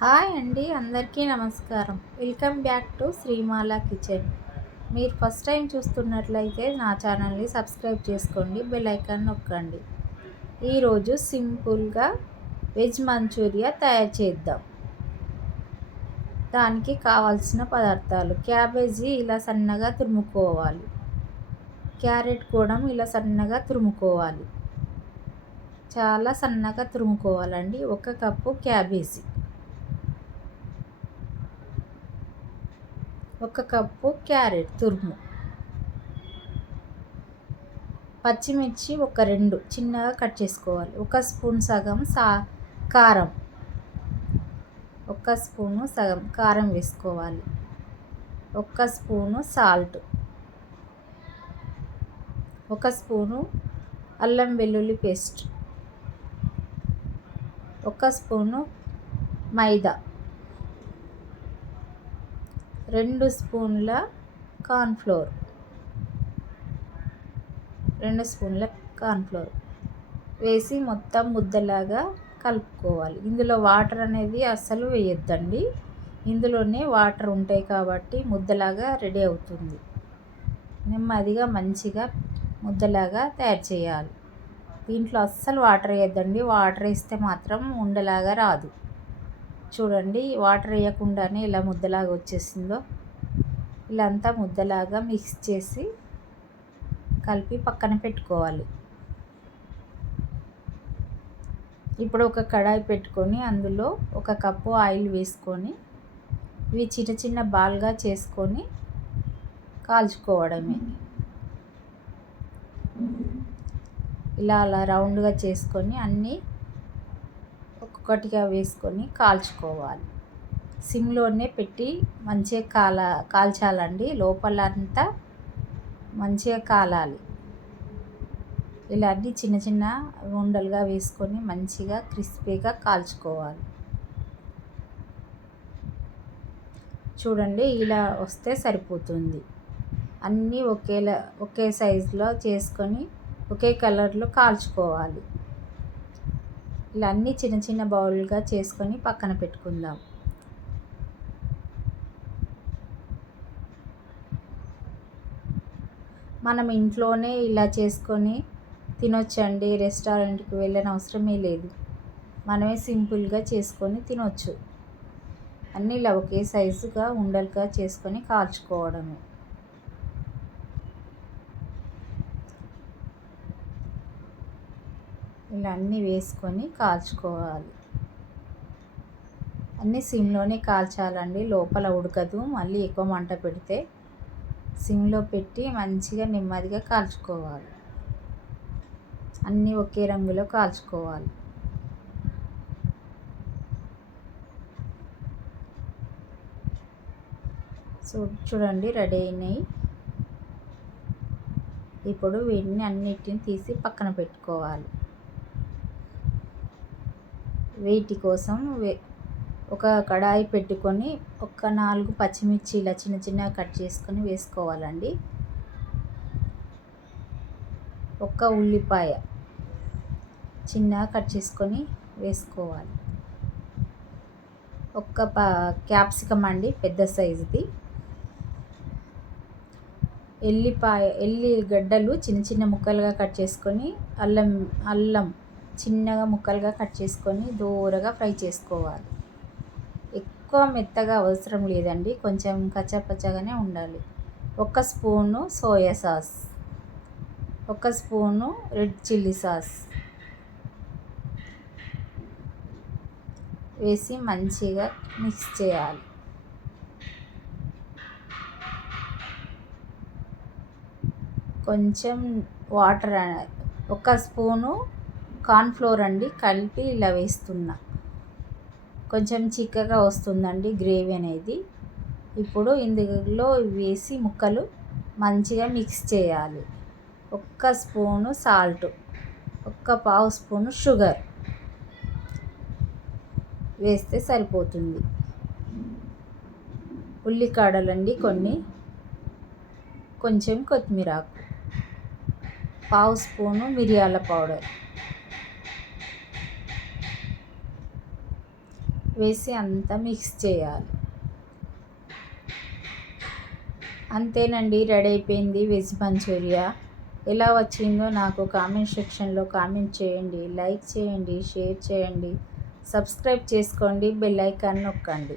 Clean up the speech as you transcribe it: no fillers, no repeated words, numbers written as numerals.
Hi అండి, అందరికీ నమస్కారం. Welcome back to శ్రీమాల kitchen. మీరు ఫస్ట్ టైం చూస్తున్నట్లయితే నా ఛానల్ని సబ్స్క్రైబ్ చేసుకోండి, బెల్ ఐకాన్ నొక్కండి. ఈరోజు సింపుల్గా వెజ్ మంచూరియా తయారు చేద్దాం. దానికి కావాల్సిన పదార్థాలు: క్యాబేజీ ఇలా సన్నగా తురుముకోవాలి, క్యారెట్ కూడా ఇలా సన్నగా తురుముకోవాలి, చాలా సన్నగా తురుముకోవాలండి. 1 కప్పు క్యాబేజీ, 1 కప్పు క్యారెట్ తురుము, పచ్చిమిర్చి ఒక 2 చిన్నగా కట్ చేసుకోవాలి, 1 స్పూన్ సగం కారం, 1 స్పూను సగం కారం వేసుకోవాలి, 1 స్పూను సాల్ట్, 1 స్పూను అల్లం వెల్లుల్లి పేస్ట్, 1 స్పూను మైదా, 2 స్పూన్ల కార్న్ఫ్లోర్, 2 స్పూన్ల కార్న్ఫ్లోర్ వేసి మొత్తం ముద్దలాగా కలుపుకోవాలి. ఇందులో వాటర్ అనేది అస్సలు వేయొద్దండి, ఇందులోనే వాటర్ ఉంటాయి కాబట్టి ముద్దలాగా రెడీ అవుతుంది. నెమ్మదిగా మంచిగా ముద్దలాగా తయారు చేయాలి. దీంట్లో అస్సలు వాటర్ వేయొద్దండి, వాటర్ వేస్తే మాత్రం ఉండలాగా రాదు. చూడండి, వాటర్ వేయకుండానే ఇలా ముద్దలాగా వచ్చేసిందో. ఇలా అంతా ముద్దలాగా మిక్స్ చేసి కలిపి పక్కన పెట్టుకోవాలి. ఇప్పుడు ఒక కడాయి పెట్టుకొని అందులో 1 కప్పు ఆయిల్ వేసుకొని ఇవి చిన్న చిన్న బాల్గా చేసుకొని కాల్చుకోవడమే. ఇలా అలా రౌండ్గా చేసుకొని అన్నీ ఒక్కొక్కటిగా వేసుకొని కాల్చుకోవాలి. సిమ్లోనే పెట్టి మంచిగా కాల్చాలండి, లోపలంతా మంచిగా కాలాలి. ఇలా అన్నీ చిన్న చిన్న ఉండలుగా వేసుకొని మంచిగా క్రిస్పీగా కాల్చుకోవాలి. చూడండి, ఇలా వస్తే సరిపోతుంది. అన్నీ ఒకే సైజులో చేసుకొని ఒకే కలర్లో కాల్చుకోవాలి. ఇలా అన్నీ చిన్న చిన్న బౌల్గా చేసుకొని పక్కన పెట్టుకుందాం. మనం ఇంట్లోనే ఇలా చేసుకొని తినొచ్చండి, రెస్టారెంట్కి వెళ్ళని అవసరమే లేదు. మనమే సింపుల్గా చేసుకొని తినొచ్చు. అన్నీ ఇలా ఒకే సైజుగా ఉండలుగా చేసుకొని కాల్చుకోవడమే. ఇలా అన్నీ వేసుకొని కాల్చుకోవాలి. అన్నీ సిమ్లోనే కాల్చాలండి, లోపల ఉడకదు. మళ్ళీ ఎక్కువ మంట పెడితే సిమ్లో పెట్టి మంచిగా నెమ్మదిగా కాల్చుకోవాలి. అన్నీ ఒకే రంగులో కాల్చుకోవాలి. చూడండి, రెడీ అయినాయి. ఇప్పుడు వీటిని అన్నిటిని తీసి పక్కన పెట్టుకోవాలి. వీటి కోసం ఒక కడాయి పెట్టుకొని 4 పచ్చిమిర్చి ఇలా చిన్న చిన్నగా కట్ చేసుకొని వేసుకోవాలండి. 1 ఉల్లిపాయ చిన్నగా కట్ చేసుకొని వేసుకోవాలి. 1 క్యాప్సికమ్ అండి, పెద్ద సైజుది. ఎల్లిగడ్డలు చిన్న చిన్న ముక్కలుగా కట్ చేసుకొని, అల్లం చిన్నగా ముక్కలుగా కట్ చేసుకొని దూరగా ఫ్రై చేసుకోవాలి. ఎక్కువ మెత్తగా అవసరం లేదండి, కొంచెం కచ్చాపచ్చాగానే ఉండాలి. 1 spoon soya sauce, 1 spoon red chilli sauce వేసి మంచిగా మిక్స్ చేయాలి. కొంచెం వాటర్, 1 స్పూను కార్న్ఫ్లోర్ అండి, కలిపి ఇలా వేస్తున్నా. కొంచెం చిక్కగా వస్తుందండి గ్రేవీ అనేది. ఇప్పుడు ఇందులో వేసి ముక్కలు మంచిగా మిక్స్ చేయాలి. 1 స్పూను సాల్ట్, 1/2 స్పూను షుగర్ వేస్తే సరిపోతుంది. ఉల్లికాడలండి కొన్ని, కొంచెం కొత్తిమీరాకు, 1/2 స్పూను మిరియాల పౌడర్ వేసి అంతా మిక్స్ చేయాలి. అంతేనండి, రెడీ అయిపోయింది వెజ్ మంచూరియా. ఎలా వచ్చిందో నాకు కామెంట్ సెక్షన్లో కామెంట్ చేయండి, లైక్ చేయండి, షేర్ చేయండి, సబ్స్క్రైబ్ చేసుకోండి, బెల్ ఐకాన్ నొక్కండి.